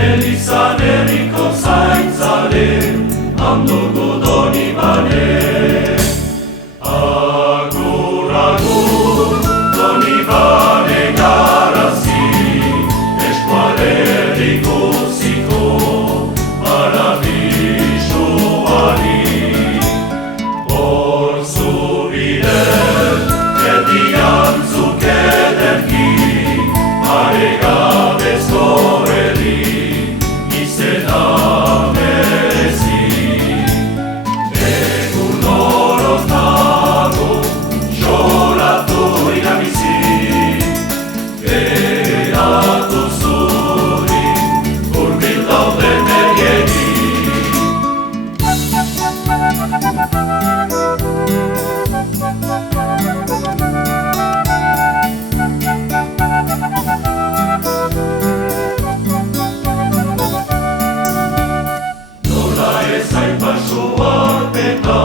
Elizan herriko zaintzale, handugu doni bane. Agur, agur, doni bane garazi, eskualerri guziko paradisoari. Hor zubiren, erdian zukederki, paregabezko herri, izena merezi. Egun oroz nago, txoratu irabizi, geratu zuri, hurbil dauden erriegi. Zain basoak eta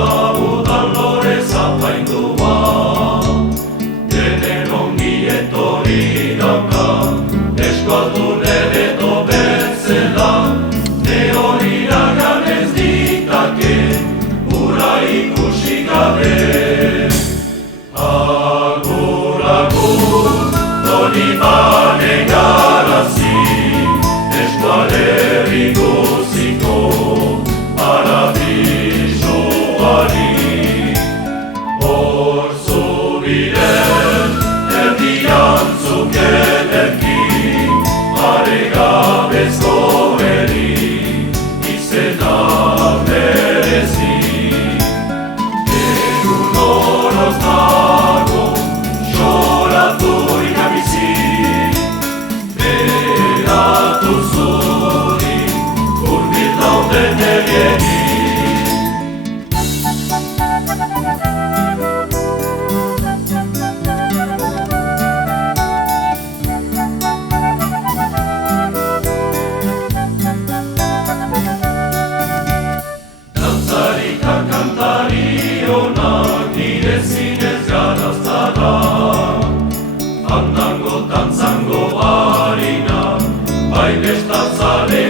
udan lore zapaindua, denen ongi etorri dauka, eskualdun eredo bezala, ne hori iragan ez ditake, ura ikusi gabe. Agur, agur, doni bane garazi, eskualerri guziko paradisoari. Hor zubiren, erdian zukederki, paregabezko herri, izena merezi. Egun oroz nago, txoratu irabizi, geratu zuri, hurbil dauden erriegi. Kantari onak nire zinez garaztara, fandango tantzango harina, bai bestatzale